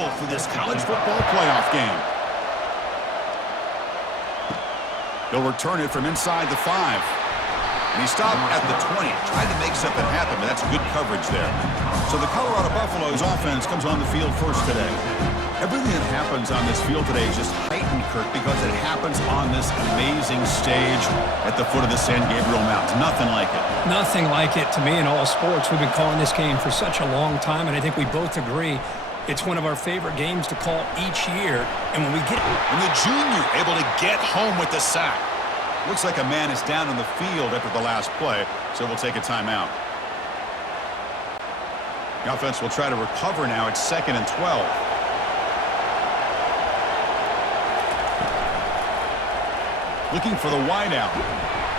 trouble for this college football playoff game. He'll return it from inside the 5. And he stopped at the 20, tried to make something happen, but that's good coverage there. So the Colorado Buffaloes offense comes on the field first today. Everything that happens on this field today is just heightened, Kirk, because it happens on this amazing stage at the foot of the San Gabriel Mountains. Nothing like it. Nothing like it to me in all sports. We've been calling this game for such a long time, and I think we both agree it's one of our favorite games to call each year. And when we get... And the junior able to get home with the sack. Looks like a man is down on the field after the last play, so we'll take a timeout. The offense will try to recover now. It's 2nd and 12. Looking for the wideout.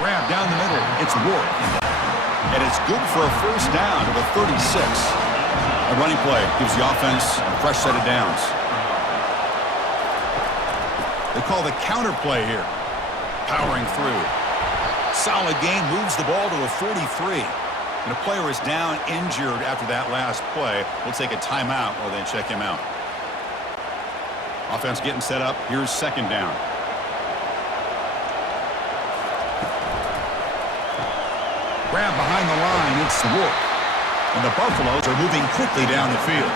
Grab down the middle. It's Rourke. And it's good for a first down to the 36. A running play gives the offense a fresh set of downs. They call the counter play here. Powering through. Solid gain, moves the ball to the 43. And a player is down, injured after that last play. We'll take a timeout while they check him out. Offense getting set up. Here's 2nd down. Grab behind the line, it's Rourke. And the Buffaloes are moving quickly down the field.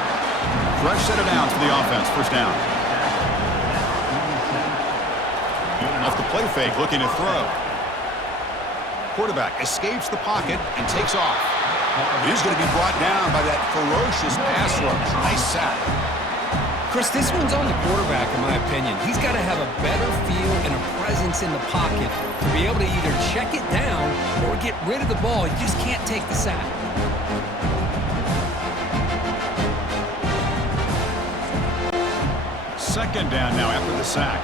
Fresh set of downs for the offense, first down. Off the play fake, looking to throw. Quarterback escapes the pocket and takes off. He's going to be brought down by that ferocious pass rush. Nice sack. Chris, this one's on the quarterback, in my opinion. He's got to have a better feel and a presence in the pocket to be able to either check it down or get rid of the ball. You just can't take the sack. Second down now after the sack.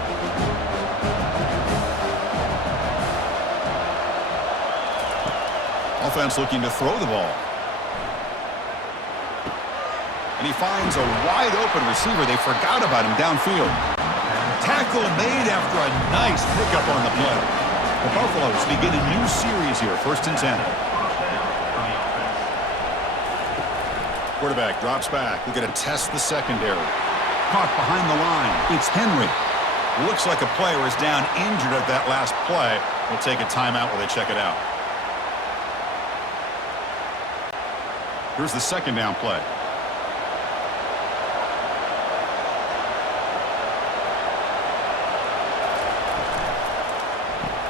Offense looking to throw the ball. And he finds a wide-open receiver. They forgot about him downfield. Tackle made after a nice pickup on the play. The Buffaloes begin a new series here, 1st and 10. Quarterback drops back. We're going to test the secondary. Caught behind the line. It's Henry. Looks like a player is down injured at that last play. We'll take a timeout while they check it out. Here's the 2nd down play.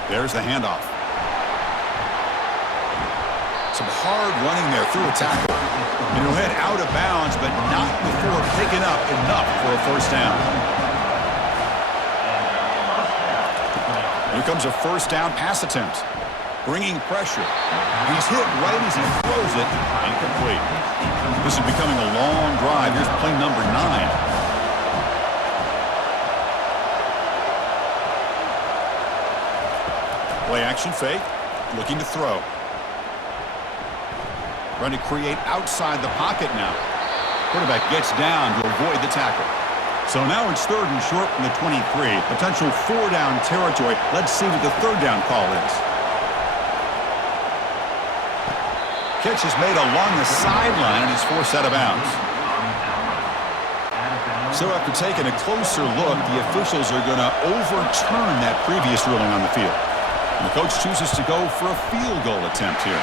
There's the handoff. Some hard running there through a tackle. And he'll head out of bounds, but not before picking up enough for a first down. Here comes a first down pass attempt. Bringing pressure. He's hit right as he throws it. Incomplete. This is becoming a long drive. Here's play number 9. Play action fake, looking to throw. Trying to create outside the pocket now. Quarterback gets down to avoid the tackle. So now it's 3rd and short from the 23. Potential 4-down territory. Let's see what the 3rd down call is. Catch is made along the sideline and is forced out of bounds. So after taking a closer look, the officials are going to overturn that previous ruling on the field. And the coach chooses to go for a field goal attempt here.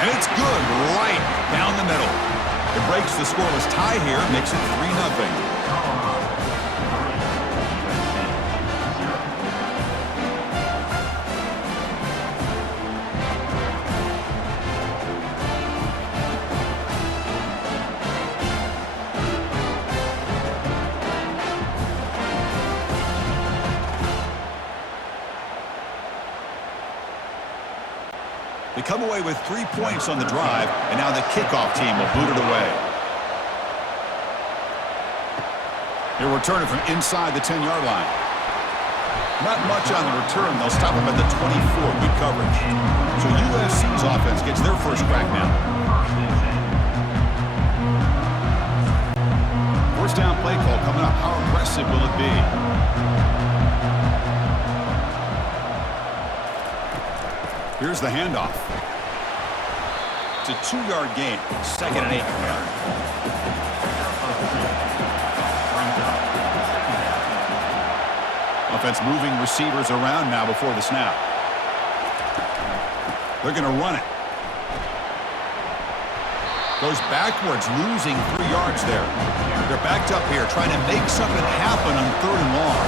And it's good right down the middle. It breaks the scoreless tie here, makes it 3-0. They come away with 3 points on the drive, and now the kickoff team will boot it away. He'll return it from inside the 10-yard line. Not much on the return. They'll stop him at the 24. Good coverage. So USC's offense gets their first crack now. First down play call coming up. How aggressive will it be? Here's the handoff. It's a 2-yard gain. 2nd and 8. Offense moving receivers around now before the snap. They're going to run it. Goes backwards, losing 3 yards there. They're backed up here, trying to make something happen on 3rd and long.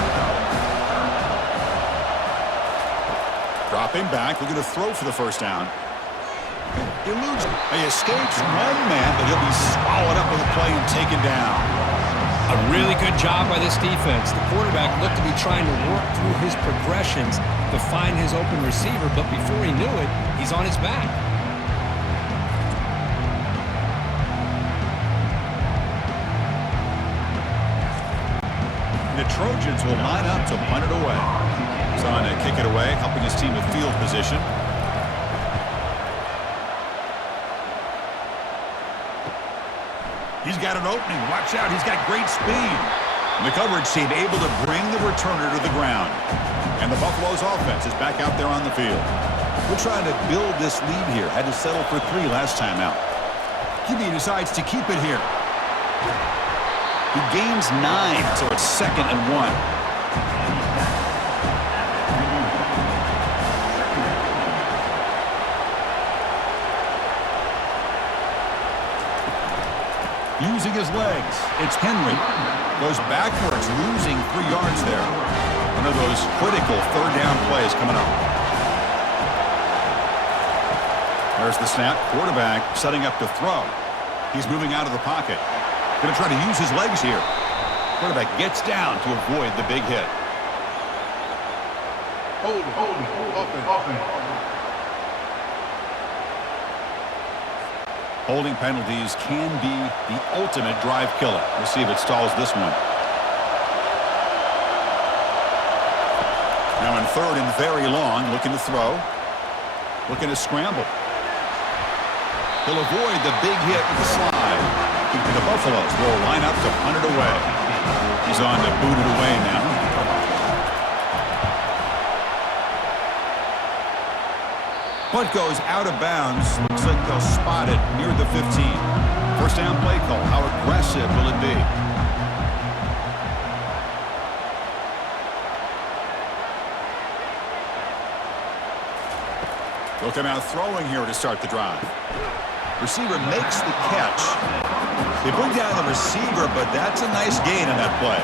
Dropping back, looking to throw for the first down. He escapes one man, but he'll be swallowed up with a play and taken down. A really good job by this defense. The quarterback looked to be trying to work through his progressions to find his open receiver, but before he knew it, he's on his back. The Trojans will line up to punt it away. He's on to kick it away, helping his team with field position. He's got an opening. Watch out. He's got great speed. The coverage team able to bring the returner to the ground. And the Buffalo's offense is back out there on the field. We're trying to build this lead here. Had to settle for 3 last time out. QB decides to keep it here. He gains 9, so it's 2nd and 1. Using his legs, it's Henry. Goes backwards, losing 3 yards there. One of those critical 3rd down plays coming up. There's the snap. Quarterback setting up to throw. He's moving out of the pocket. Going to try to use his legs here. Quarterback gets down to avoid the big hit. Hold it. Holding penalties can be the ultimate drive killer. We'll see if it stalls this one. Now in 3rd and very long, looking to throw. Looking to scramble. He'll avoid the big hit with the slide. And the Buffaloes will line up to punt it away. He's on to boot it away now. Punt goes out of bounds. Looks like they'll spot it near the 15. First down play call. How aggressive will it be? They'll come out throwing here to start the drive. Receiver makes the catch. They bring down the receiver, but that's a nice gain on that play.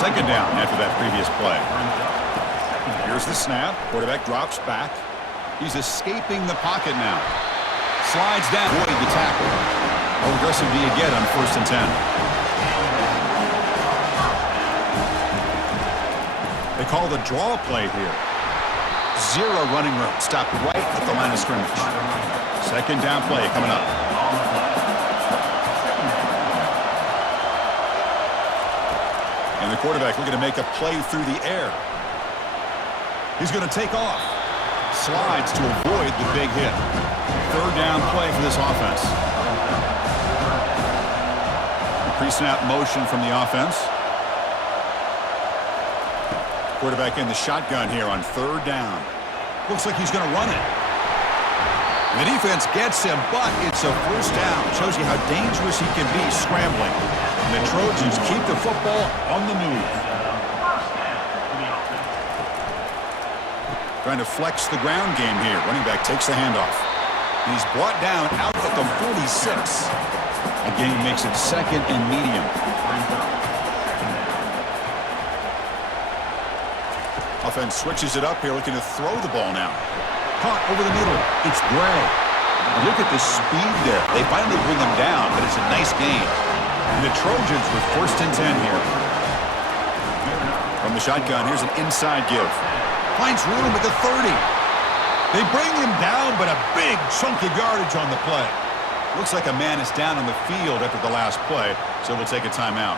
2nd down after that previous play. Here's the snap. Quarterback drops back. He's escaping the pocket now. Slides down. Avoid the tackle. How aggressive do you get on 1st and 10? They call the draw play here. 0 running room. Stopped right at the line of scrimmage. 2nd down play coming up. And the quarterback looking to make a play through the air. He's going to take off. Slides to avoid the big hit. 3rd down play for this offense. Pre-snap motion from the offense. Quarterback in the shotgun here on 3rd down. Looks like he's going to run it. And the defense gets him, but it's a 1st down. Shows you how dangerous he can be scrambling. And the Trojans keep the football on the move. Trying to flex the ground game here. Running back takes the handoff. And he's brought down out at the 46. Again, he makes it 2nd and medium. Offense switches it up here, looking to throw the ball now. Caught over the middle. It's Gray. Look at the speed there. They finally bring him down, but it's a nice gain. And the Trojans with 1st and 10 here. From the shotgun, here's an inside give. Finds room at the 30. They bring him down, but a big chunk of yardage on the play. Looks like a man is down on the field after the last play, so we'll take a timeout.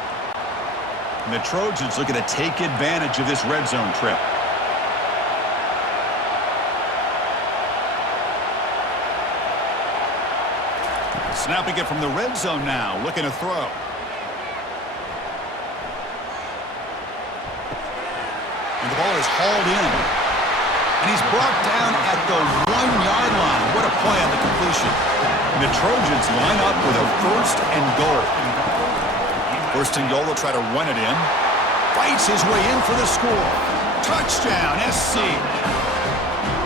And the Trojans looking to take advantage of this red zone trip. Snapping it from the red zone now, looking to throw. And the ball is hauled in. And he's brought down at the 1-yard line. What a play on the completion. And the Trojans line up with a 1st and goal. 1st and goal, they'll try to run it in. Fights his way in for the score. Touchdown, SC.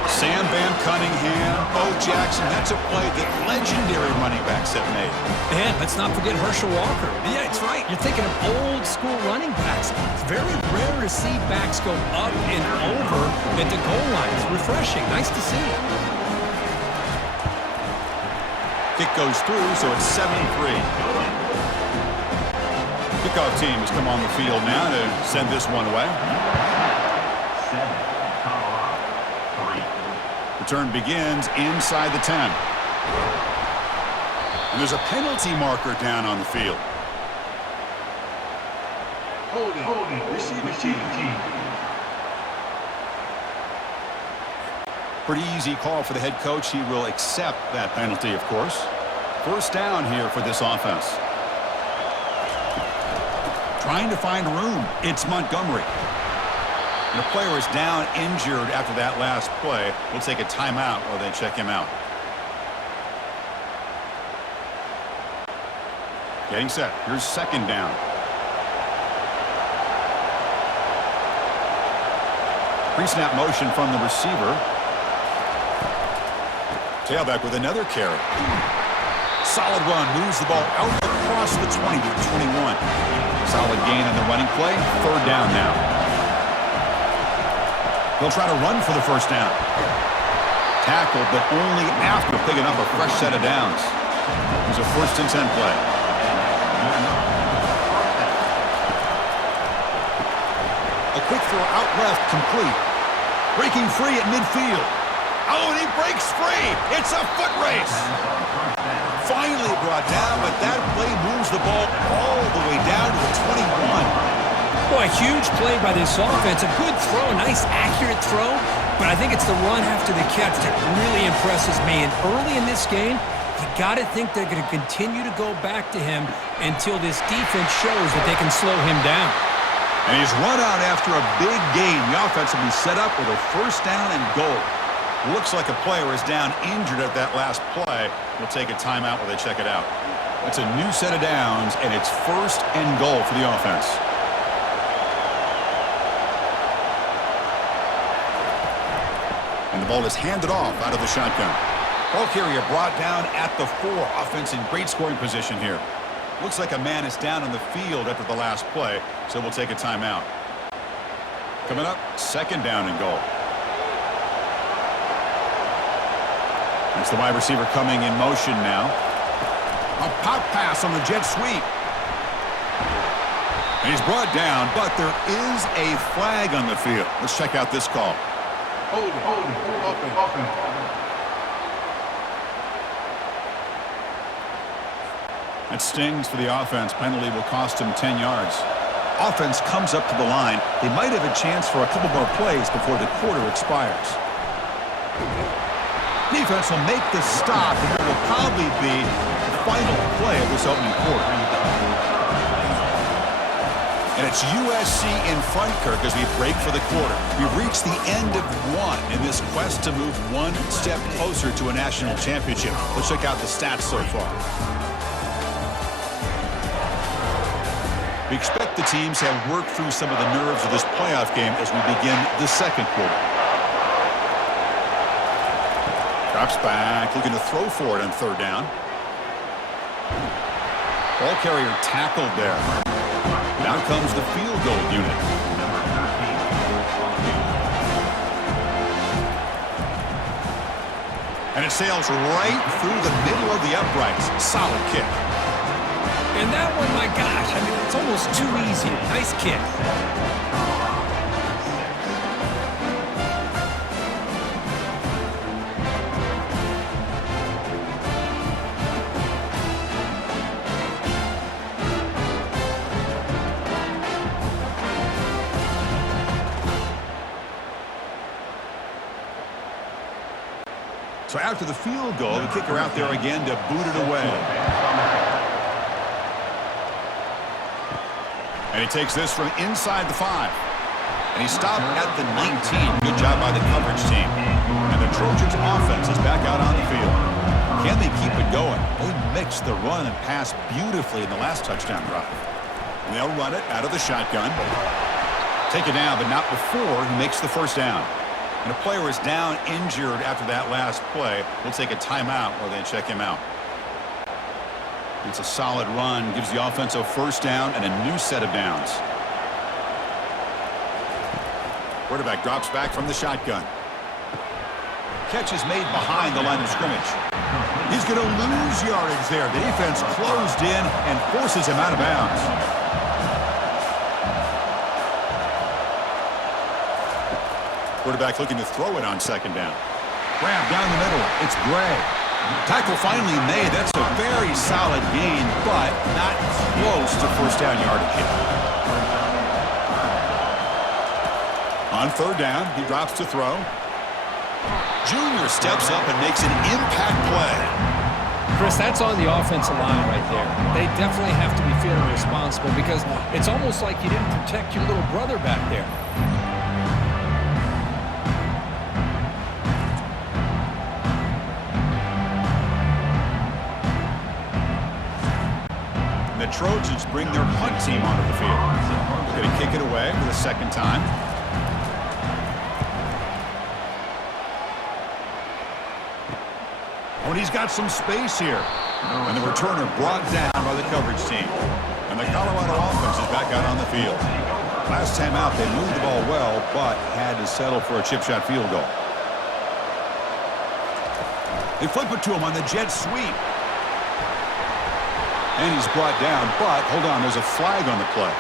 Sam Van Cunningham, Bo Jackson. That's a play that legendary running backs have made. And let's not forget Herschel Walker. Yeah, it's right. You're thinking of old school running backs. It's very rare to see backs go up and over at the goal line. It's refreshing. Nice to see. Kick goes through, so it's 7-3. Kickoff team has come on the field now to send this one away. Return begins inside the 10. And there's a penalty marker down on the field. Holding, receive team. Pretty easy call for the head coach. He will accept that penalty, of course. First down here for this offense. Trying to find room. It's Montgomery. And the player is down injured after that last play. We'll take a timeout while they check him out. Getting set. Here's second down. Pre-snap motion from the receiver. Tailback with another carry. Solid run. Moves the ball out across the 20 to 21. Solid gain on the running play. Third down now. They'll try to run for the first down. Tackled, but only after picking up a fresh set of downs. It was a 1st and 10 play. A quick throw out left, complete. Breaking free at midfield. Oh, and he breaks free. It's a foot race. Finally brought down, but that play moves the ball all the way down to the 21. Boy, a huge play by this offense. A good throw, a nice accurate throw, but I think it's the run after the catch that really impresses me. And early in this game, you got to think they're going to continue to go back to him until this defense shows that they can slow him down. And he's run out after a big gain. The offense will be set up with a first down and goal. Looks like a player is down injured at that last play. We'll take a timeout while they check it out. It's a new set of downs, and it's first and goal for the offense. And the ball is handed off out of the shotgun. Ball carrier brought down at the 4. Offense in great scoring position here. Looks like a man is down on the field after the last play, so we'll take a timeout. Coming up, second down and goal. It's the wide receiver coming in motion now. A pop pass on the jet sweep. And he's brought down, but there is a flag on the field. Let's check out this call. Holding, offense. That stings for the offense. Penalty will cost him 10 yards. Offense comes up to the line. They might have a chance for a couple more plays before the quarter expires. Defense will make the stop, and it will probably be the final play of this opening quarter. And it's USC in front, Kirk, as we break for the quarter. We've reached the end of one in this quest to move one step closer to a national championship. Let's check out the stats so far. We expect the teams have worked through some of the nerves of this playoff game as we begin the second quarter. Drops back, looking to throw for it on third down. Ball carrier tackled there. Now comes the field goal unit. And it sails right through the middle of the uprights. Solid kick. And that one, my gosh, I mean, it's almost too easy. Nice kick. So after the field goal, the kicker out there again to boot it away. And he takes this from inside the 5. And he stopped at the 19. Good job by the coverage team. And the Trojans offense is back out on the field. Can they keep it going? They mixed the run and pass beautifully in the last touchdown drive. And they'll run it out of the shotgun. Take it down, but not before he makes the first down. And a player is down injured after that last play. We'll take a timeout while they check him out. It's a solid run, gives the offense a first down and a new set of downs. Quarterback drops back from the shotgun. Catch is made behind the line of scrimmage. He's going to lose yardage there. The defense closed in and forces him out of bounds. Quarterback looking to throw it on second down. Grab down the middle. It's Gray. Tackle finally made. That's a very solid gain, but not close to first down yardage yet. On third down, he drops to throw. Junior steps up and makes an impact play. Chris, that's on the offensive line right there. They definitely have to be feeling responsible because it's almost like you didn't protect your little brother back there. The Trojans bring their punt team onto the field. They're going to kick it away for the second time. Oh, and he's got some space here. And the returner brought down by the coverage team. And the Colorado offense is back out on the field. Last time out, they moved the ball well, but had to settle for a chip shot field goal. They flip it to him on the jet sweep. And he's brought down, but hold on, there's a flag on the play.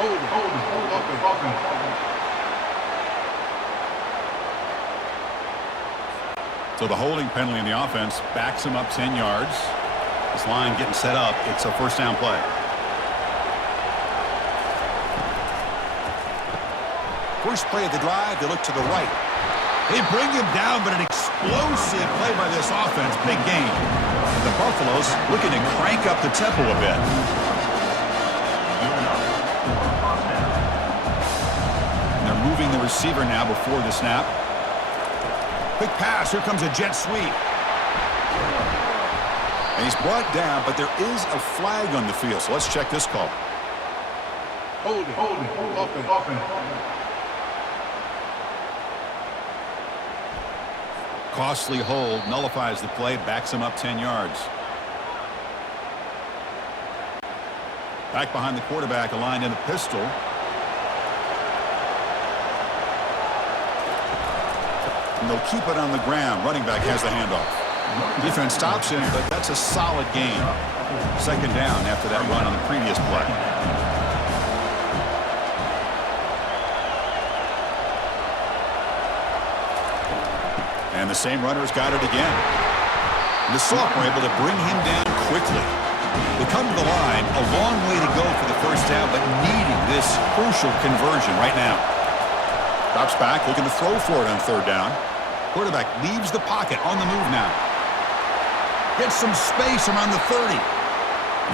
Hold up. So the holding penalty in the offense backs him up 10 yards. This line getting set up. It's a first down play. First play of the drive, they look to the right. They bring him down, but an explosive play by this offense. Big game. The Buffaloes looking to crank up the tempo a bit. And they're moving the receiver now before the snap. Quick pass. Here comes a jet sweep. And he's brought down, but there is a flag on the field. So let's check this call. Hold it. Costly hold, nullifies the play, backs him up 10 yards. Back behind the quarterback, aligned in the pistol. And they'll keep it on the ground. Running back has the handoff. Defense stops him, but that's a solid gain. Second down after that run on the previous play. And the same runner's got it again. And the sophomore able to bring him down quickly. They come to the line, a long way to go for the first down, but needing this crucial conversion right now. Drops back, looking to throw for it on third down. Quarterback leaves the pocket on the move now. Gets some space around the 30.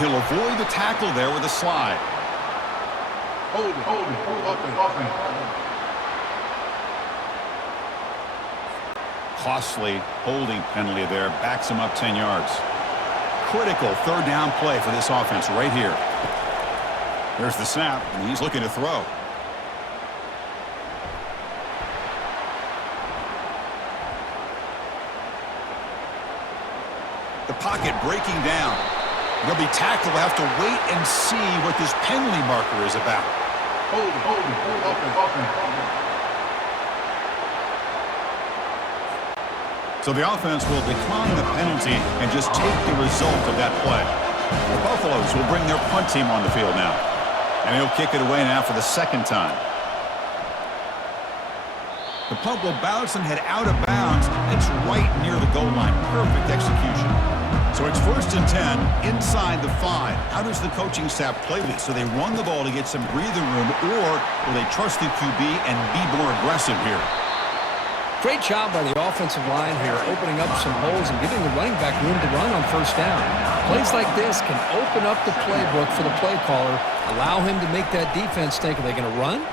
He'll avoid the tackle there with a slide. Hold it. Costly holding penalty there. Backs him up 10 yards. Critical third down play for this offense right here. There's the snap, and he's looking to throw. The pocket breaking down. They'll be tackled. They'll have to wait and see what this penalty marker is about. Hold it. So the offense will decline the penalty and just take the result of that play. The Buffaloes will bring their punt team on the field now. And he'll kick it away now for the second time. The punt will bounce and head out of bounds. It's right near the goal line. Perfect execution. So it's 1st and 10 inside the 5. How does the coaching staff play this? Do they run the ball to get some breathing room, or will they trust the QB and be more aggressive here? Great job by the offensive line here, opening up some holes and giving the running back room to run on first down. Plays like this can open up the playbook for the play caller, allow him to make that defense think, are they going to run?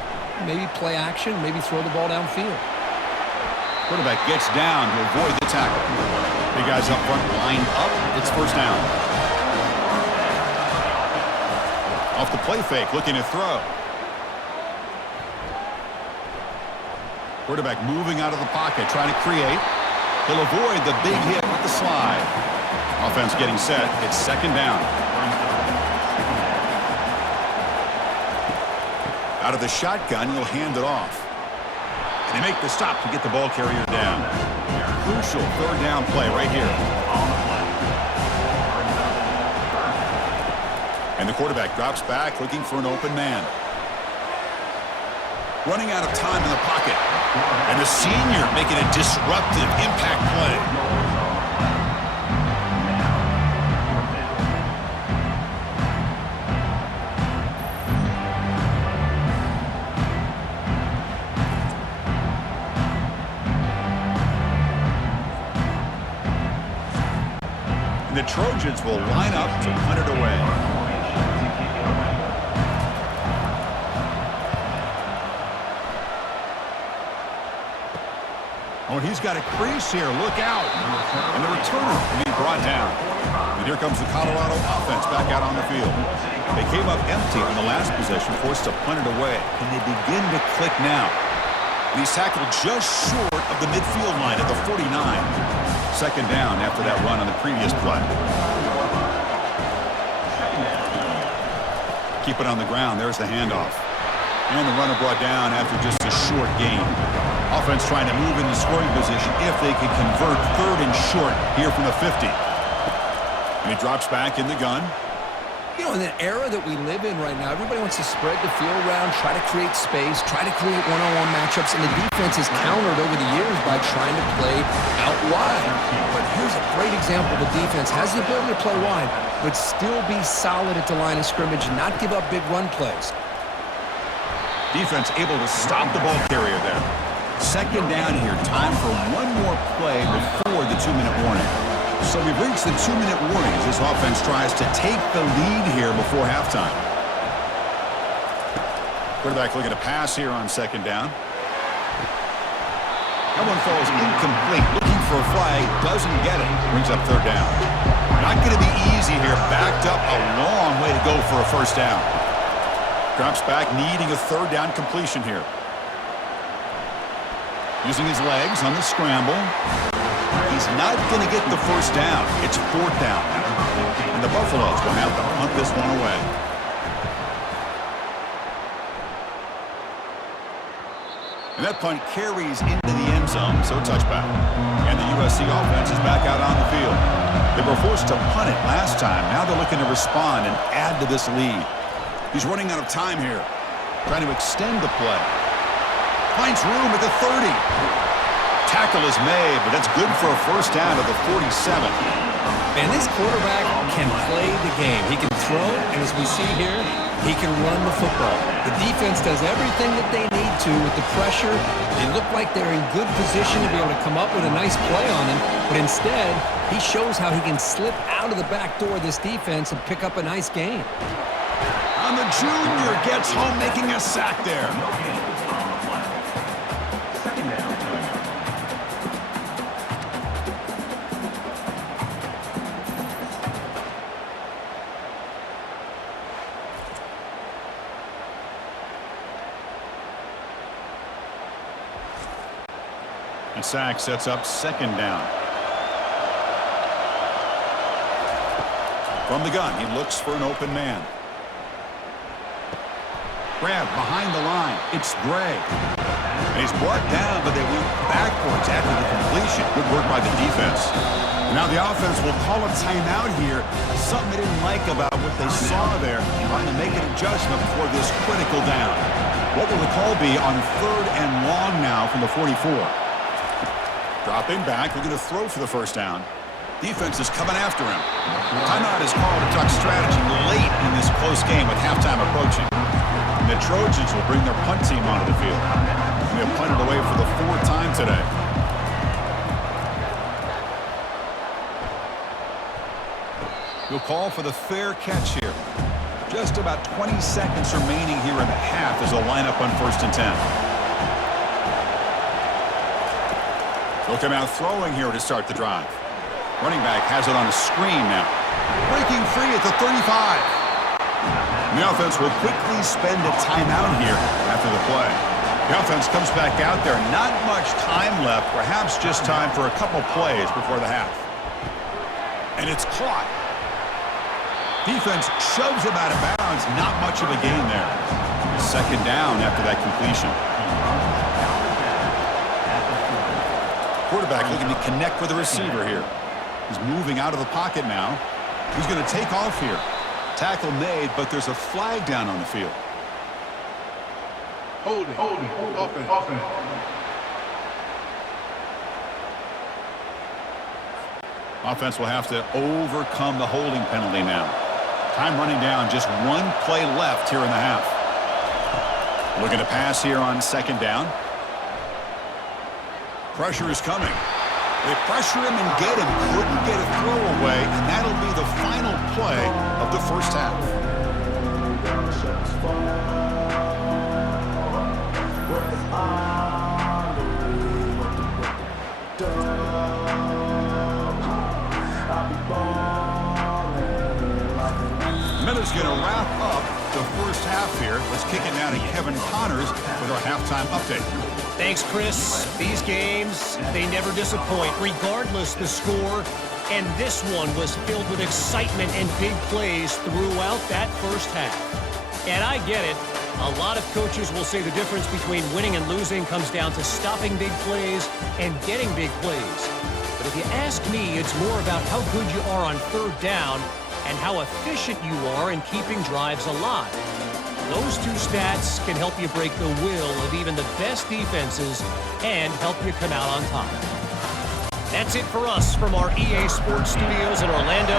Maybe play action, maybe throw the ball downfield. Quarterback gets down to avoid the tackle. Big guys up front lined up. It's first down. Off the play fake, looking to throw. Quarterback moving out of the pocket, trying to create. He'll avoid the big hit with the slide. Offense getting set. It's second down. Out of the shotgun, he'll hand it off. And they make the stop to get the ball carrier down. Crucial third down play right here. And the quarterback drops back looking for an open man. Running out of time in the pocket. And the senior making a disruptive impact play. And the Trojans will line up to punt it away. Oh, he's got a crease here. Look out. And the returner will be brought down. And here comes the Colorado offense back out on the field. They came up empty on the last possession, forced to punt it away. Can they begin to click now? And he's tackled just short of the midfield line at the 49. Second down after that run on the previous play. Keep it on the ground. There's the handoff. And the runner brought down after just a short gain. Offense trying to move into scoring position if they can convert third and short here from the 50. And he drops back in the gun. You know, in the era that we live in right now, everybody wants to spread the field around, try to create space, try to create one-on-one matchups, and the defense has countered over the years by trying to play out wide. But here's a great example. The defense has the ability to play wide, but still be solid at the line of scrimmage and not give up big run plays. Defense able to stop the ball carrier there. Second down here. Time for one more play before the 2-minute warning. So we've reached the 2-minute warning as this offense tries to take the lead here before halftime. Quarterback looking to pass here on second down. That one falls incomplete. Looking for a flag. Doesn't get it. Brings up third down. Not going to be easy here. Backed up a long way to go for a first down. Drops back, needing a third down completion here. Using his legs on the scramble. He's not going to get the first down. It's fourth down now. And the Buffaloes will have to punt this one away. And that punt carries into the end zone, so touchback. And the USC offense is back out on the field. They were forced to punt it last time. Now they're looking to respond and add to this lead. He's running out of time here. Trying to extend the play. Finds room at the 30. Tackle is made, but that's good for a first down at the 47. Man, this quarterback can play the game. He can throw, and as we see here, he can run the football. The defense does everything that they need to with the pressure. They look like they're in good position to be able to come up with a nice play on him, but instead, he shows how he can slip out of the back door of this defense and pick up a nice gain. And the junior gets home, making a sack there. And sack sets up second down. From the gun, he looks for an open man. Grab behind the line. It's Gray. And he's brought down, but they went backwards after the completion. Good work by the defense. Now the offense will call a timeout here. Something they didn't like about what they saw there. Trying to make an adjustment for this critical down. What will the call be on third and long now from the 44? Dropping back, looking to throw for the first down. Defense is coming after him. Timeout is called to talk strategy late in this close game with halftime approaching. And the Trojans will bring their punt team onto the field. And they'll punt it away for the fourth time today. We'll call for the fair catch here. Just about 20 seconds remaining here in the half as they'll line up on first and 10. They'll come out throwing here to start the drive. Running back has it on a screen now. Breaking free at the 35. And the offense will quickly spend a timeout here after the play. The offense comes back out there. Not much time left. Perhaps just time for a couple plays before the half. And it's caught. Defense shoves him out of bounds. Not much of a gain there. Second down after that completion. Quarterback looking to connect with the receiver here. He's moving out of the pocket now. He's going to take off here. Tackle made, but there's a flag down on the field. Hold it. Offense. Offense will have to overcome the holding penalty now. Time running down, just one play left here in the half. Looking to pass here on second down. Pressure is coming. They pressure him and get him. Couldn't get a throw away, and that'll be the final play of the first half. Miller's going to wrap up the first half here. Let's kick it now to Kevin Connors with our halftime update. Thanks, Chris. These games, they never disappoint, regardless the score. And this one was filled with excitement and big plays throughout that first half. And I get it. A lot of coaches will say the difference between winning and losing comes down to stopping big plays and getting big plays. But if you ask me, it's more about how good you are on third down and how efficient you are in keeping drives alive. Those two stats can help you break the will of even the best defenses and help you come out on top. That's it for us from our EA Sports Studios in Orlando.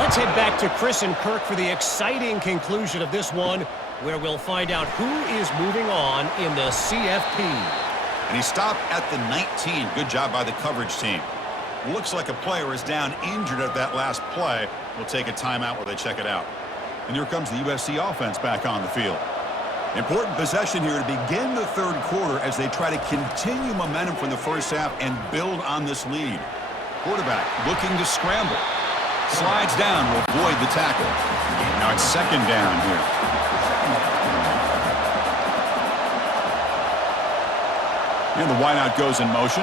Let's head back to Chris and Kirk for the exciting conclusion of this one, where we'll find out who is moving on in the CFP. And he stopped at the 19. Good job by the coverage team. Looks like a player is down injured at that last play. We'll take a timeout while they check it out. And here comes the USC offense back on the field. Important possession here to begin the third quarter as they try to continue momentum from the first half and build on this lead. Quarterback looking to scramble. Slides down, will avoid the tackle. Now it's second down here. And the wideout goes in motion.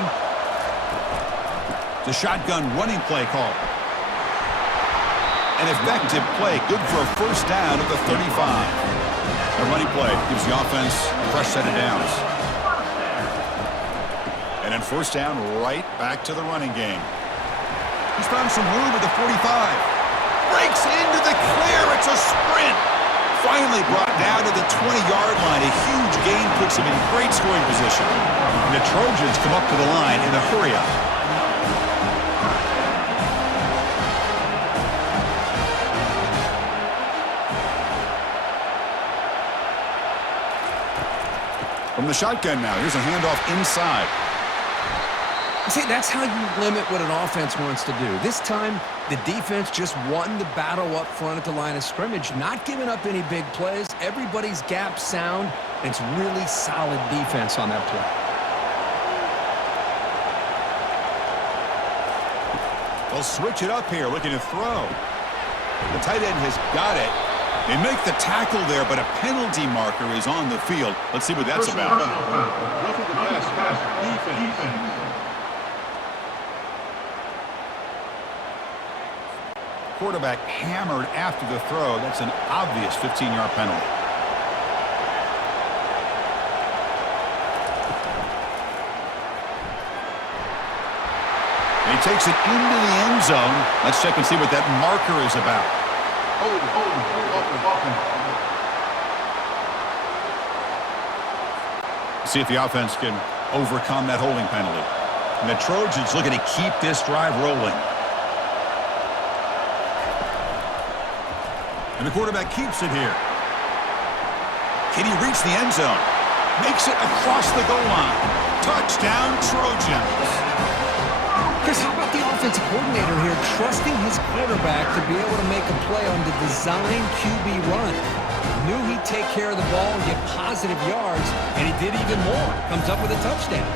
The shotgun running play call. An effective play, good for a first down at the 35. The running play gives the offense a fresh set of downs. And then first down, right back to the running game. He's found some room at the 45. Breaks into the clear. It's a sprint. Finally brought down to the 20-yard line. A huge gain puts him in great scoring position. And the Trojans come up to the line in a hurry-up. From the shotgun now, here's a handoff inside. See, that's how you limit what an offense wants to do. This time, the defense just won the battle up front at the line of scrimmage, not giving up any big plays. Everybody's gap sound, and it's really solid defense on that play. They'll switch it up here, looking to throw. The tight end has got it. They make the tackle there, but a penalty marker is on the field. Let's see what that's about. Roughing the pass. Defense. Quarterback hammered after the throw. That's an obvious 15-yard penalty. And he takes it into the end zone. Let's check and see what that marker is about. Hold it. See if the offense can overcome that holding penalty. And the Trojans looking to keep this drive rolling. And the quarterback keeps it here. Can he reach the end zone? Makes it across the goal line. Touchdown, Trojans. Chris, how about the offensive coordinator here trusting his quarterback to be able to make a play on the design QB run? Knew he'd take care of the ball and get positive yards, and he did even more. Comes up with a touchdown.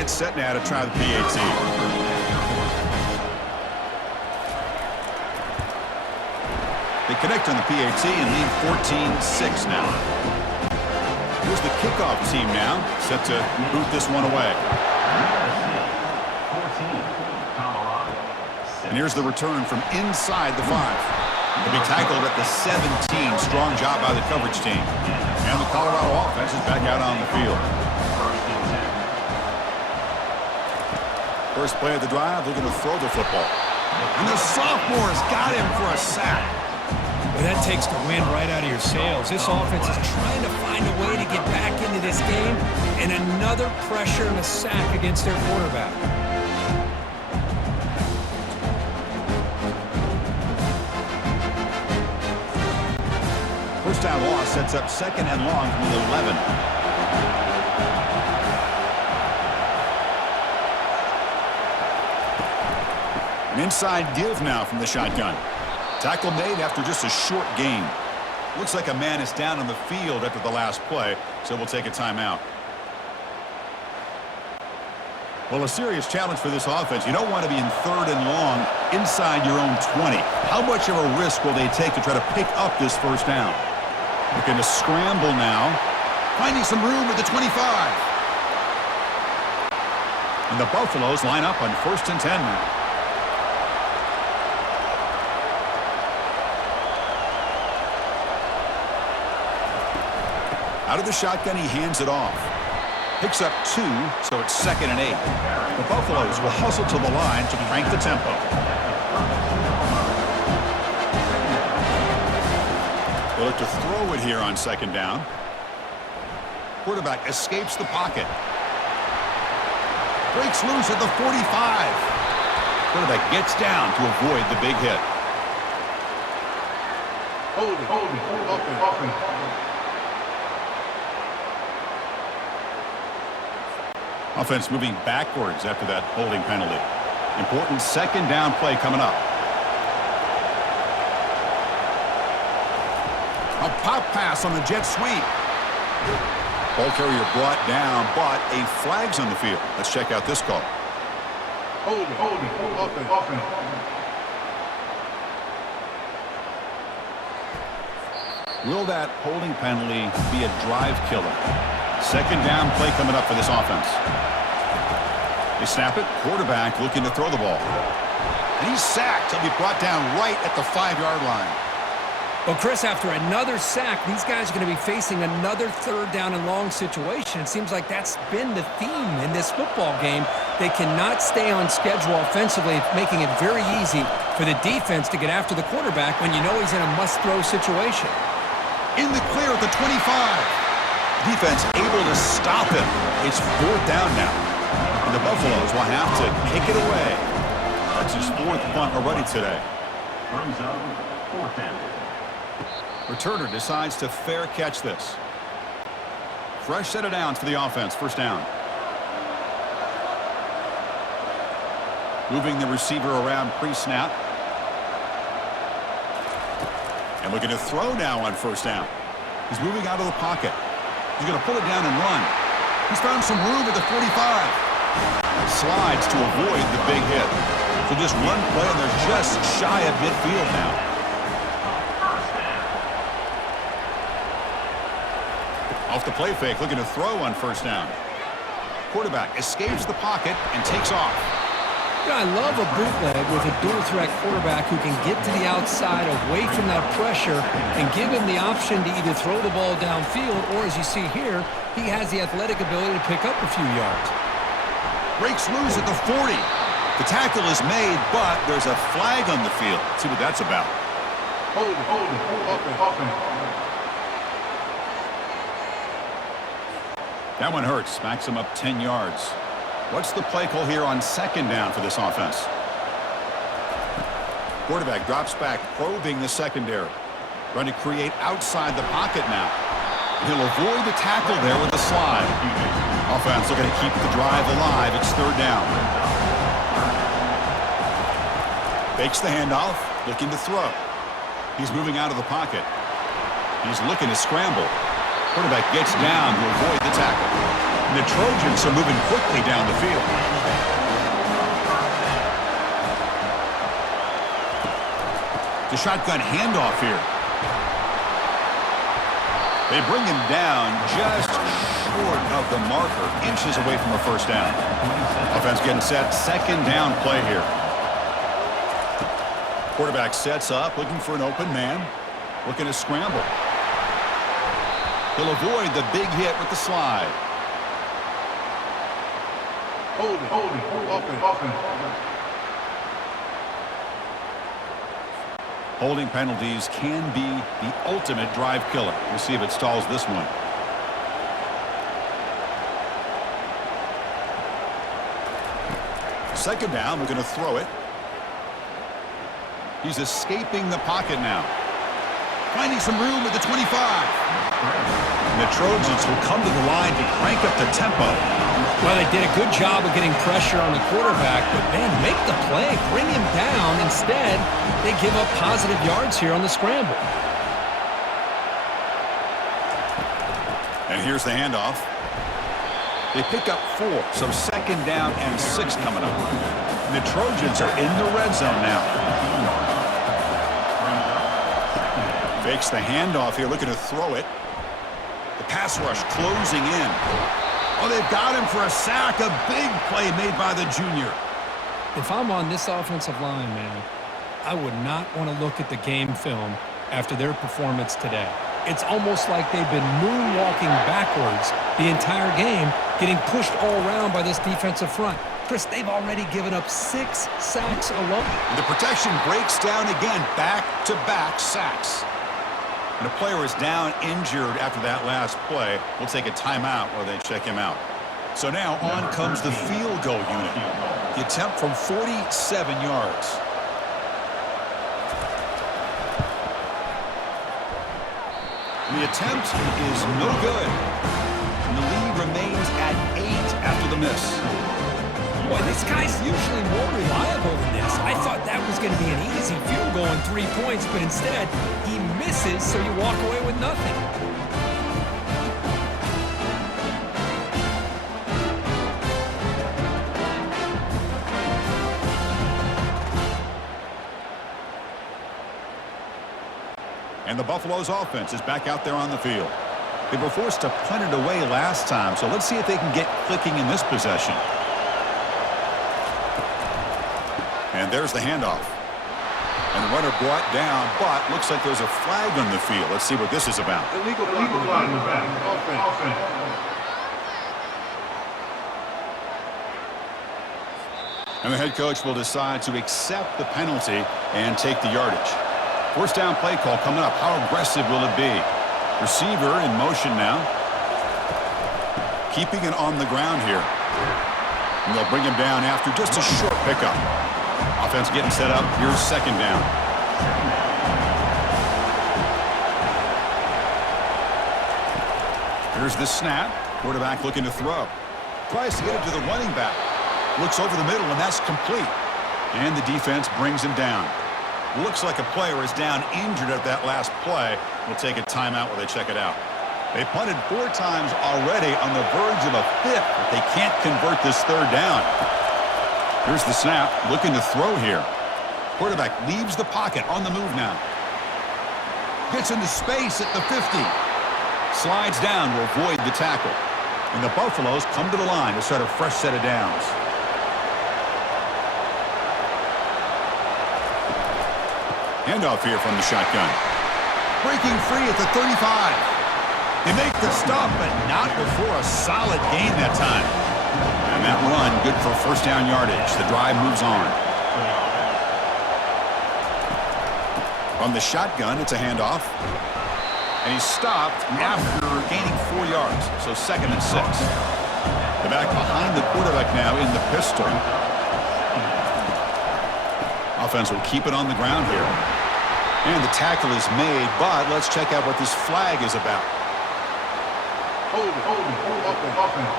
gets set now to try the PAT. They connect on the PAT and lead 14-6 now. Here's the kickoff team now, set to boot this one away. And here's the return from inside the 5. He'll be tackled at the 17. Strong job by the coverage team. And the Colorado offense is back out on the field. First play of the drive, they're going to throw the football. And the sophomore's got him for a sack. Well, that takes the wind right out of your sails. This offense is trying to find a way to get back into this game, and another pressure and a sack against their quarterback. First down loss sets up second and long from the 11. An inside give now from the shotgun. Tackle made after just a short gain. Looks like a man is down on the field after the last play, so we'll take a timeout. Well, a serious challenge for this offense. You don't want to be in third and long inside your own 20. How much of a risk will they take to try to pick up this first down? Looking to scramble now. Finding some room at the 25. And the Buffaloes line up on 1st and 10 now. Out of the shotgun, he hands it off. Picks up 2, so it's 2nd and 8. The Buffaloes will hustle to the line to crank the tempo. They'll look to throw it here on 2nd down. Quarterback escapes the pocket. Breaks loose at the 45. Quarterback gets down to avoid the big hit. Hold it, offense. Offense moving backwards after that holding penalty. Important 2nd down play coming up. A pop pass on the jet sweep. Ball carrier brought down, but a flag's on the field. Let's check out this call. Hold it, offense. Will that holding penalty be a drive killer? 2nd down play coming up for this offense. They snap it. Quarterback looking to throw the ball. And he's sacked. He'll be brought down right at the 5-yard line. Well, Chris, after another sack, these guys are going to be facing another 3rd down and long situation. It seems like that's been the theme in this football game. They cannot stay on schedule offensively, making it very easy for the defense to get after the quarterback when you know he's in a must-throw situation. In the clear at the 25. Defense able to stop him. It's 4th down now. And the Buffaloes will have to kick it away. That's his 4th punt already today. Returner decides to fair catch this. Fresh set of downs for the offense. 1st down. Moving the receiver around pre-snap. And looking to throw now on 1st down. He's moving out of the pocket. He's going to pull it down and run. He's found some room at the 45. Slides to avoid the big hit. So just one play, and they're just shy of midfield now. Off the play fake, looking to throw on 1st down. Quarterback escapes the pocket and takes off. I love a bootleg with a dual-threat quarterback who can get to the outside away from that pressure and give him the option to either throw the ball downfield or, as you see here, he has the athletic ability to pick up a few yards. Breaks loose at the 40. The tackle is made, but there's a flag on the field. Let's see what that's about. Hold it, offense. That one hurts. Smacks him up 10 yards. What's the play call here on 2nd down for this offense? Quarterback drops back, probing the secondary. Trying to create outside the pocket now. He'll avoid the tackle there with a slide. Offense looking to keep the drive alive. It's 3rd down. Fakes the handoff, looking to throw. He's moving out of the pocket. He's looking to scramble. Quarterback gets down to avoid the tackle. And the Trojans are moving quickly down the field. The shotgun handoff here. They bring him down just short of the marker, inches away from a first down. Offense getting set, second down play here. Quarterback sets up, looking for an open man, looking to scramble. He'll avoid the big hit with the slide. Hold it, offense. Holding penalties can be the ultimate drive killer. We'll see if it stalls this one. Second down, we're going to throw it. He's escaping the pocket now. Finding some room at the 25. And the Trojans will come to the line to crank up the tempo. Well, they did a good job of getting pressure on the quarterback, but, man, make the play. Bring him down. Instead, they give up positive yards here on the scramble. And here's the handoff. They pick up 4, so second down and 6 coming up. And the Trojans are in the red zone now. Fakes the handoff here, looking to throw it. The pass rush closing in. Oh, they've got him for a sack. A big play made by the junior. If I'm on this offensive line, man, I would not want to look at the game film after their performance today. It's almost like they've been moonwalking backwards the entire game, getting pushed all around by this defensive front. Chris, they've already given up 6 sacks alone. The protection breaks down again, back-to-back sacks. And a player is down injured after that last play. We'll take a timeout while they check him out. So now on comes the field goal unit. The attempt from 47 yards. The attempt is no good. And the lead remains at 8 after the miss. Boy, this guy's usually more reliable than this. I thought that was going to be an easy field goal and 3 points, but instead, he misses, so you walk away with nothing. And the Buffaloes offense is back out there on the field. They were forced to punt it away last time, so let's see if they can get clicking in this possession. And there's the handoff. And the runner brought down, but looks like there's a flag on the field. Let's see what this is about. Illegal flag in the back. Offense. And the head coach will decide to accept the penalty and take the yardage. First down play call coming up. How aggressive will it be? Receiver in motion now. Keeping it on the ground here. And they'll bring him down after just a short pickup. Offense getting set up. Here's second down. Here's the snap. Quarterback looking to throw. Tries to get it to the running back. Looks over the middle, and that's complete. And the defense brings him down. Looks like a player is down injured at that last play. We'll take a timeout while they check it out. They punted 4 times already, on the verge of a 5th, but they can't convert this third down. Here's the snap, looking to throw here. Quarterback leaves the pocket, on the move now. Gets into space at the 50. Slides down to avoid the tackle. And the Buffaloes come to the line to start a fresh set of downs. Handoff here from the shotgun. Breaking free at the 35. They make the stop, but not before a solid gain that time. And that run, good for first down yardage. The drive moves on. From the shotgun, it's a handoff. And he's stopped after gaining 4 yards. So second and 6. The back behind the quarterback now in the pistol. Offense will keep it on the ground here. And the tackle is made, but let's check out what this flag is about. Hold it. Offense.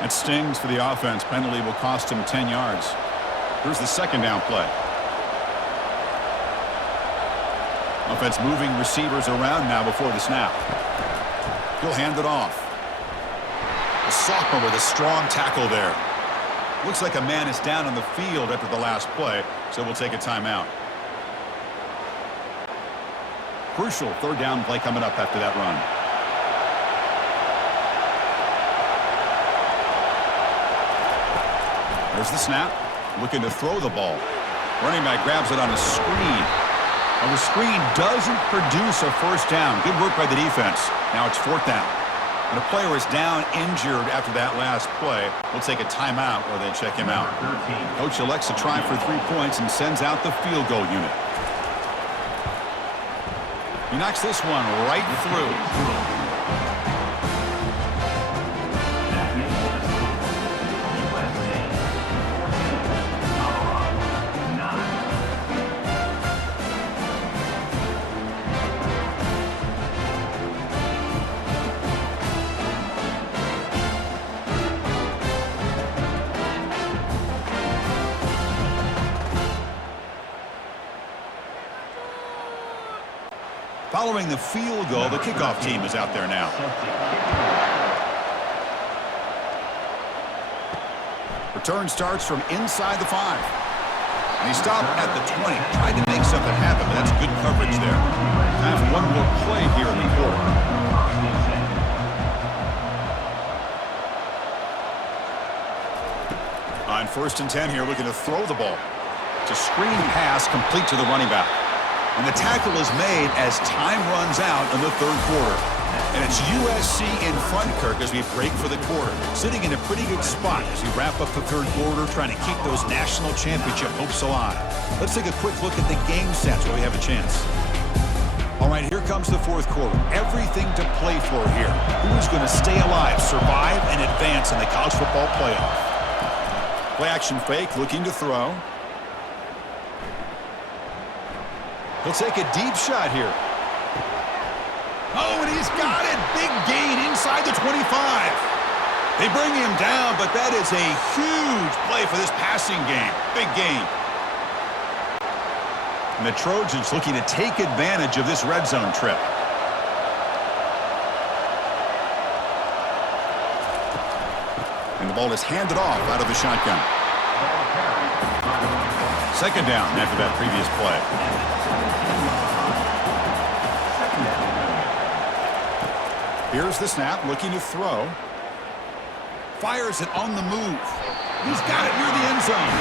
That stings for the offense. Penalty will cost him 10 yards. Here's the second down play. Offense moving receivers around now before the snap. He'll hand it off. The sophomore with a strong tackle there. Looks like a man is down on the field after the last play, so we'll take a timeout. Crucial third down play coming up after that run. There's the snap. Looking to throw the ball. Running back grabs it on a screen. Well, the screen doesn't produce a first down. Good work by the defense. Now it's fourth down. And a player is down injured after that last play. We'll take a timeout or they check him out. Coach elects to try for 3 points and sends out the field goal unit. He knocks this one right through. Following the field goal, the kickoff team is out there now. Return starts from inside the 5. And he stopped at the 20. Tried to make something happen, but that's good coverage there. Time for one more play here in the quarter. On 1st and 10 here, looking to throw the ball. It's a screen pass complete to the running back. And the tackle is made as time runs out in the third quarter. And it's USC in front, Kirk, as we break for the quarter. Sitting in a pretty good spot as we wrap up the third quarter, trying to keep those national championship hopes alive. Let's take a quick look at the game stats while we have a chance. All right, here comes the fourth quarter. Everything to play for here. Who is going to stay alive, survive, and advance in the college football playoff? Play action fake, looking to throw. He'll take a deep shot here. Oh, and he's got it. Big gain inside the 25. They bring him down, but that is a huge play for this passing game. Big gain. And the Trojans looking to take advantage of this red zone trip. And the ball is handed off out of the shotgun. Second down after that previous play. Here's the snap, looking to throw. Fires it on the move. He's got it near the end zone.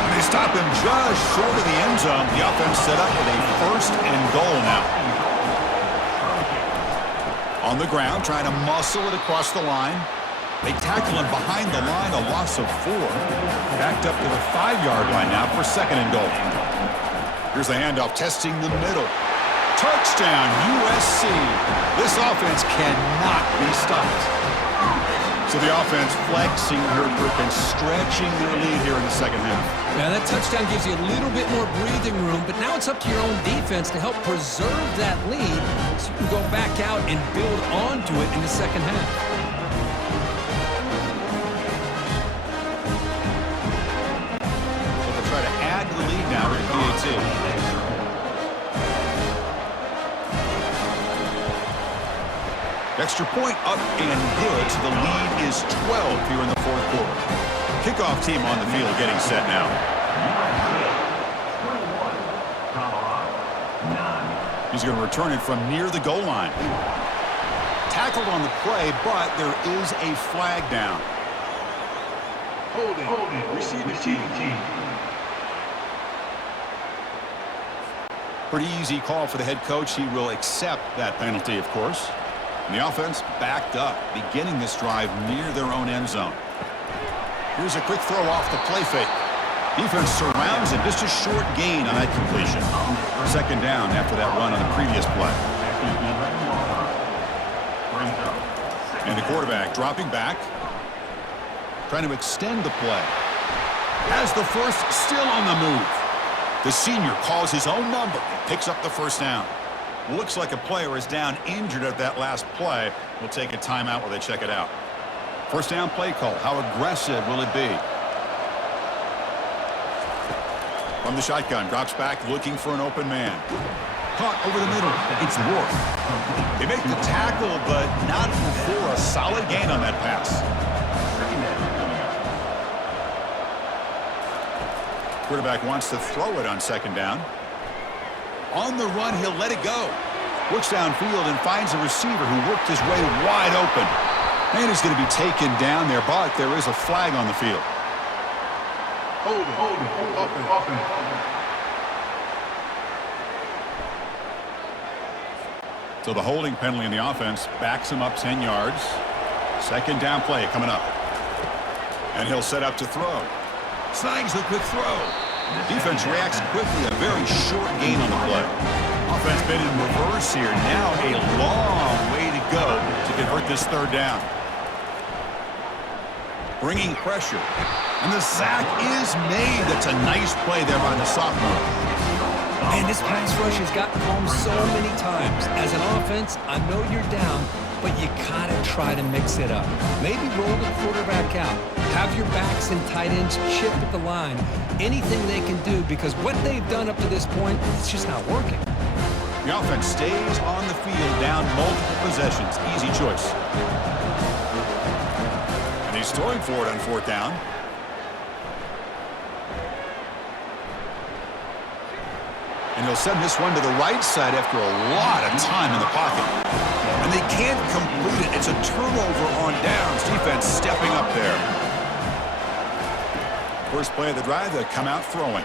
And they stop him just short of the end zone. The offense set up with a 1st and goal now. On the ground, trying to muscle it across the line. They tackle him behind the line, a loss of 4. Backed up to the 5-yard line now for 2nd and goal. Here's the handoff, testing the middle. Touchdown, USC. This offense cannot be stopped. So the offense flexing here and stretching their lead here in the second half. Yeah, that touchdown gives you a little bit more breathing room, but now it's up to your own defense to help preserve that lead so you can go back out and build onto it in the second half. So they'll try to add to the lead now with the PAT. Extra point up and good, so the lead is 12 here in the fourth quarter. Kickoff team on the field getting set now. He's going to return it from near the goal line. Tackled on the play, but there is a flag down. Holding, receive team. Pretty easy call for the head coach. He will accept that penalty, of course. And the offense backed up, beginning this drive near their own end zone. Here's a quick throw off the play fake. Defense surrounds him, just a short gain on that completion. Second down after that run on the previous play. And the quarterback dropping back, trying to extend the play. Has the first, still on the move. The senior calls his own number and picks up the first down. Looks like a player is down injured at that last play. We'll take a timeout while they check it out. First down play call. How aggressive will it be? From the shotgun, drops back looking for an open man. Caught over the middle. It's Rourke. They make the tackle, but not before a solid gain on that pass. Quarterback wants to throw it on second down. On the run, he'll let it go. Looks downfield and finds a receiver who worked his way wide open. And he's going to be taken down there, but there is a flag on the field. Hold it. Offense. So the holding penalty in the offense backs him up 10 yards. Second down play coming up. And he'll set up to throw. Snags the quick throw. Defense reacts quickly. A very short gain on the play. Offense been in reverse here. Now a long way to go to convert this third down. Bringing pressure. And the sack is made. That's a nice play there by the sophomore. Man, this pass rush has gotten home so many times. As an offense, I know you're down, but you gotta try to mix it up. Maybe roll the quarterback out. Have your backs and tight ends chip at the line. Anything they can do, because what they've done up to this point, it's just not working. The offense stays on the field, down multiple possessions. Easy choice. And he's throwing for it on fourth down. And he'll send this one to the right side after a lot of time in the pocket. And they can't complete it. It's a turnover on downs. Defense stepping up there. First play of the drive, they come out throwing.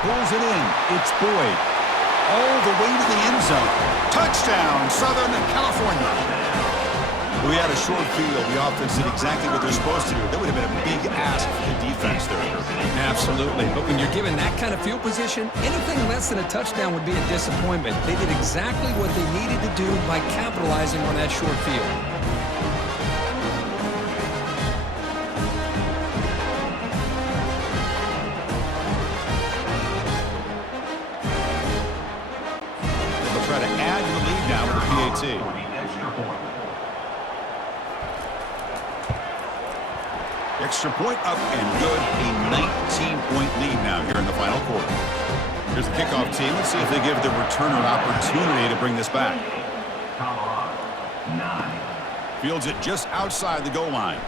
Pulls it in. It's Boyd. All the way to the end zone. Touchdown, Southern California. We had a short field. The offense did exactly what they're supposed to do. That would have been a big ask for the defense there. Absolutely. But when you're given that kind of field position, anything less than a touchdown would be a disappointment. They did exactly what they needed to do by capitalizing on that short field. They'll try to add to the lead now with the PAT. Extra point up and good. A 19-point lead now here in the final quarter. Here's the kickoff team. Let's see if they give the returner an opportunity to bring this back. Colorado, 9. Fields it just outside the goal line.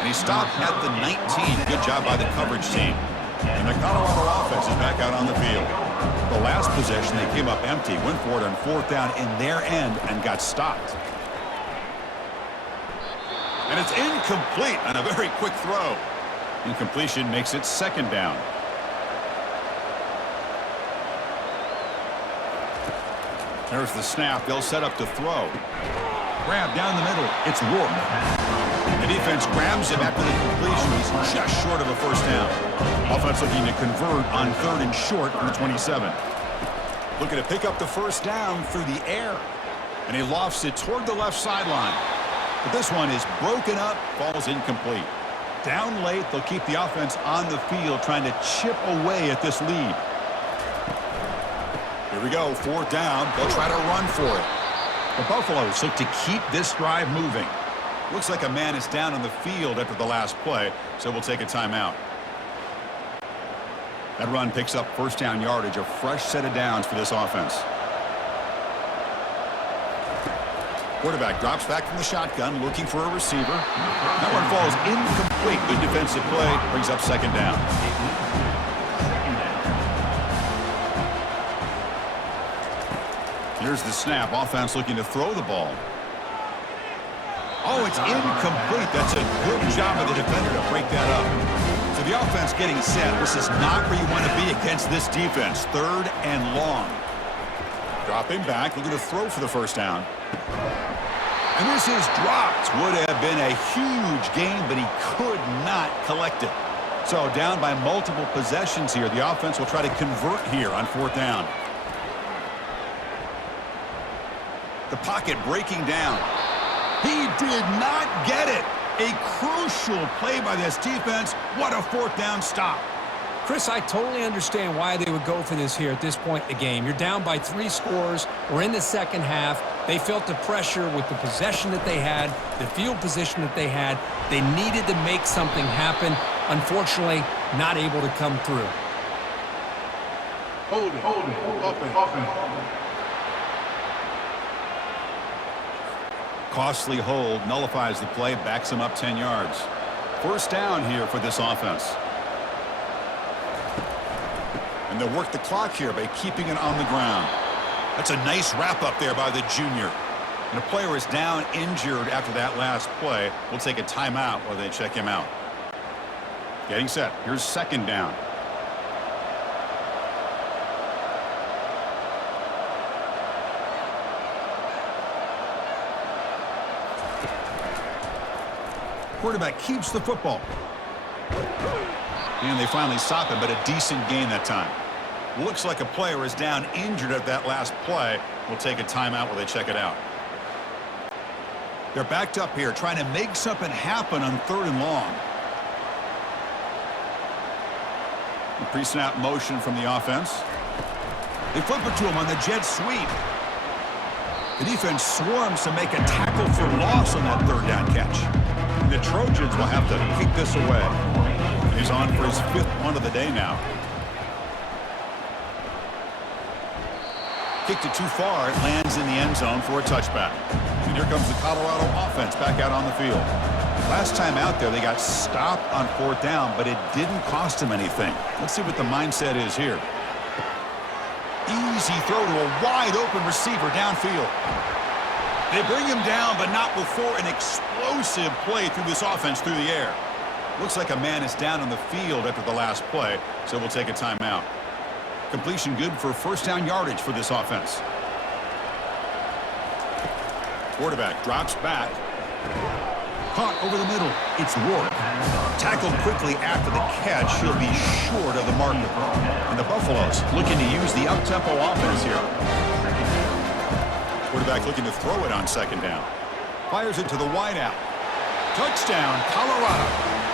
And he stopped at the 19. Good job by the coverage team. And the Colorado offense is back out on the field. The last possession, they came up empty, went for it on fourth down in their end and got stopped. And it's incomplete on a very quick throw. Incompletion makes it second down. There's the snap. They'll set up to throw. Grab down the middle. It's Rourke. The defense grabs him after the completion. He's just short of a first down. Offense looking to convert on third and short from the 27. Looking to pick up the first down through the air. And he lofts it toward the left sideline. But this one is broken up, falls incomplete. Down late, they'll keep the offense on the field trying to chip away at this lead. Here we go, fourth down. They'll try to run for it. The Buffaloes look to keep this drive moving. Looks like a man is down on the field after the last play, so we'll take a timeout. That run picks up first down yardage, a fresh set of downs for this offense. Quarterback drops back from the shotgun, looking for a receiver. That one falls incomplete. Good defensive play, brings up second down. Here's the snap. Offense looking to throw the ball. Oh, it's incomplete. That's a good job of the defender to break that up. So the offense getting set. This is not where you want to be against this defense. Third and long. Dropping back, looking to throw for the first down. And this is dropped. Would have been a huge gain, but he could not collect it. So down by multiple possessions here. The offense will try to convert here on fourth down. The pocket breaking down. He did not get it. A crucial play by this defense. What a fourth down stop. Chris, I totally understand why they would go for this here at this point in the game. You're down by 3 scores. We're in the second half. They felt the pressure with the possession that they had, the field position that they had. They needed to make something happen. Unfortunately, not able to come through. Hold it. Offense. Costly hold nullifies the play, backs him up 10 yards. First down here for this offense. And they'll work the clock here by keeping it on the ground. That's a nice wrap up there by the junior. And a player is down injured after that last play. We'll take a timeout while they check him out. Getting set. Here's second down. Quarterback keeps the football. And they finally stop him, but a decent gain that time. Looks like a player is down injured at that last play. We'll take a timeout while they check it out. They're backed up here trying to make something happen on 3rd and long. The pre-snap motion from the offense. They flip it to him on the jet sweep. The defense swarms to make a tackle for loss on that 3rd down catch. The Trojans will have to kick this away. He's on for his 5th one of the day now. Kicked it too far. It lands in the end zone for a touchback. And here comes the Colorado offense back out on the field. Last time out there, they got stopped on 4th down, but it didn't cost them anything. Let's see what the mindset is here. Easy throw to a wide-open receiver downfield. They bring him down, but not before an explosive play through this offense through the air. Looks like a man is down on the field after the last play, so we'll take a timeout. Completion good for first down yardage for this offense. Quarterback drops back. Caught over the middle. It's Rourke. Tackled quickly after the catch. He'll be short of the marker. And the Buffaloes looking to use the up-tempo offense here. Quarterback looking to throw it on second down. Fires it to the wideout. Touchdown, Colorado.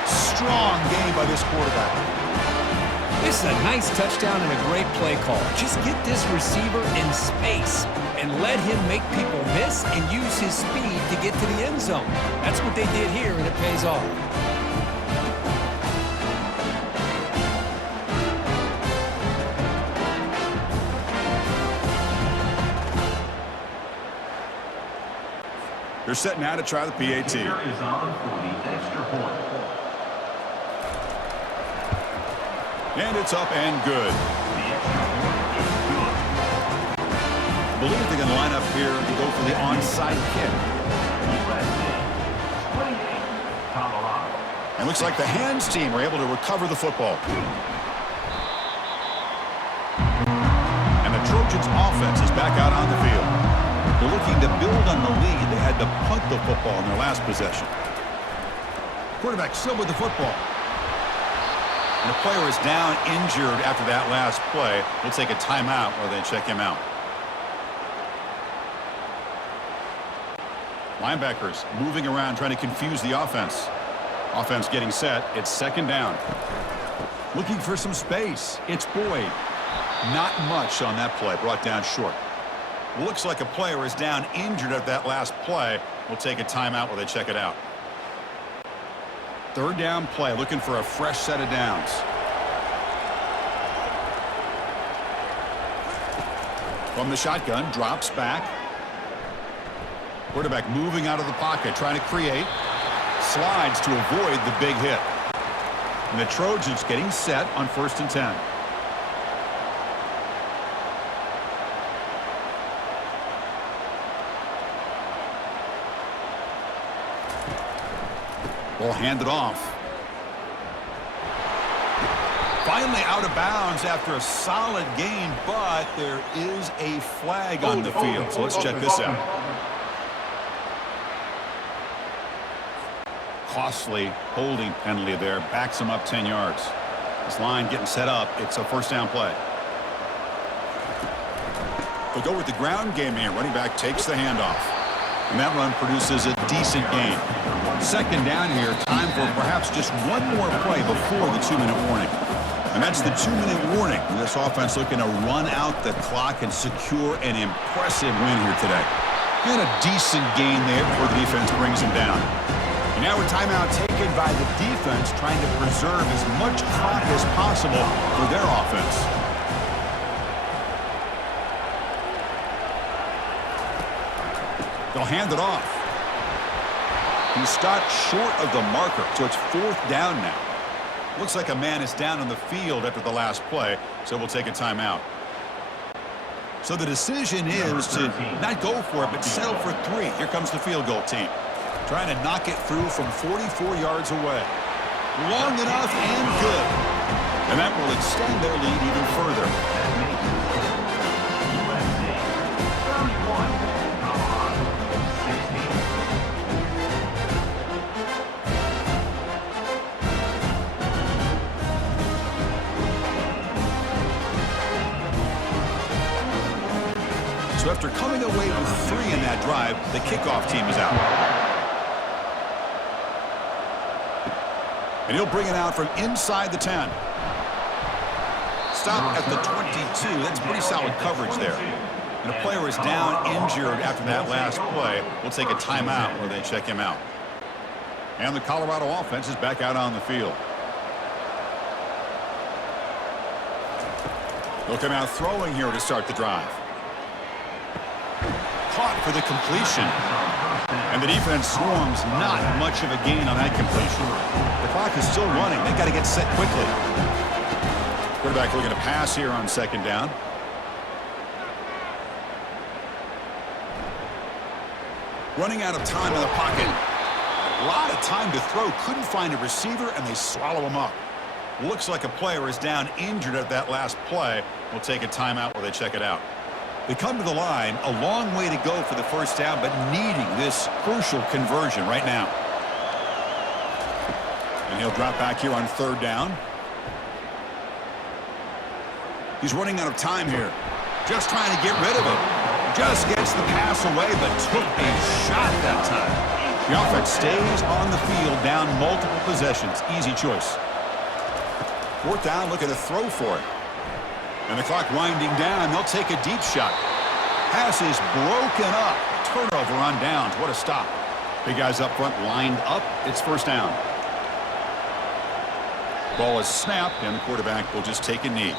Strong game by this quarterback. This is a nice touchdown and a great play call. Just get this receiver in space and let him make people miss and use his speed to get to the end zone. That's what they did here, and it pays off. They're set now to try the PAT. Here is on for the extra point. And it's up and good. I believe they're going to line up here to go for the onside kick. And looks like the hands team are able to recover the football. And the Trojans offense is back out on the field. They're looking to build on the lead. They had to punt the football in their last possession. Quarterback still with the football. And the player is down injured after that last play. We'll take a timeout while they check him out. Linebackers moving around trying to confuse the offense. Offense getting set. It's second down. Looking for some space. It's Boyd. Not much on that play. Brought down short. Looks like a player is down injured at that last play. We'll take a timeout while they check it out. Third down play, looking for a fresh set of downs. From the shotgun, drops back. Quarterback moving out of the pocket, trying to create. Slides to avoid the big hit. And the Trojans getting set on 1st and 10. Ball handed off. Finally out of bounds after a solid gain, but there is a flag on the field. So let's check this out. Costly holding penalty there. Backs him up 10 yards. This line getting set up. It's a first down play. They'll go with the ground game here. Running back takes the handoff. And that run produces a decent gain. Second down here, time for perhaps just one more play before the 2-minute warning. And that's the 2-minute warning. And this offense looking to run out the clock and secure an impressive win here today. And a decent gain there before the defense brings him down. And now a timeout taken by the defense trying to preserve as much clock as possible for their offense. They'll hand it off. He stopped short of the marker, so it's 4th down now. Looks like a man is down on the field after the last play, so we'll take a timeout. So the decision is to not go for it, but settle for 3. Here comes the field goal team. Trying to knock it through from 44 yards away. Long enough and good. And that will extend their lead even further. So after coming away with 3 in that drive, the kickoff team is out. And he'll bring it out from inside the 10. Stop at the 22. That's pretty solid coverage there. And a player is down injured after that last play. We'll take a timeout where they check him out. And the Colorado offense is back out on the field. They'll come out throwing here to start the drive. Caught for the completion. And the defense swarms, not much of a gain on that completion. The clock is still running. They've got to get set quickly. Quarterback looking to pass here on 2nd down. Running out of time in the pocket. A lot of time to throw. Couldn't find a receiver, and they swallow him up. Looks like a player is down injured at that last play. We'll take a timeout where they check it out. They come to the line, a long way to go for the 1st down, but needing this crucial conversion right now. And he'll drop back here on 3rd down. He's running out of time here. Just trying to get rid of it. Just gets the pass away, but took a shot that time. The offense stays on the field, down multiple possessions. Easy choice. 4th down, looking to throw for it. And the clock winding down. They'll take a deep shot. Pass is broken up. Turnover on downs. What a stop. Big guys up front lined up. It's 1st down. Ball is snapped, and the quarterback will just take a knee.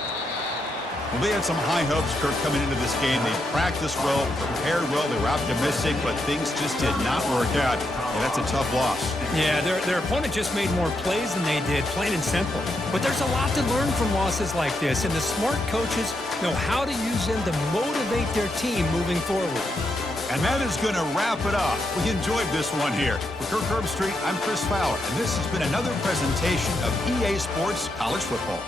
Well, they had some high hopes, Kirk, coming into this game. They practiced well, prepared well, they were optimistic, but things just did not work out. And that's a tough loss. Yeah, their opponent just made more plays than they did, plain and simple. But there's a lot to learn from losses like this, and the smart coaches know how to use them to motivate their team moving forward. And that is going to wrap it up. We enjoyed this one here. For Kirk Herbstreit, I'm Chris Fowler, and this has been another presentation of EA Sports College Football.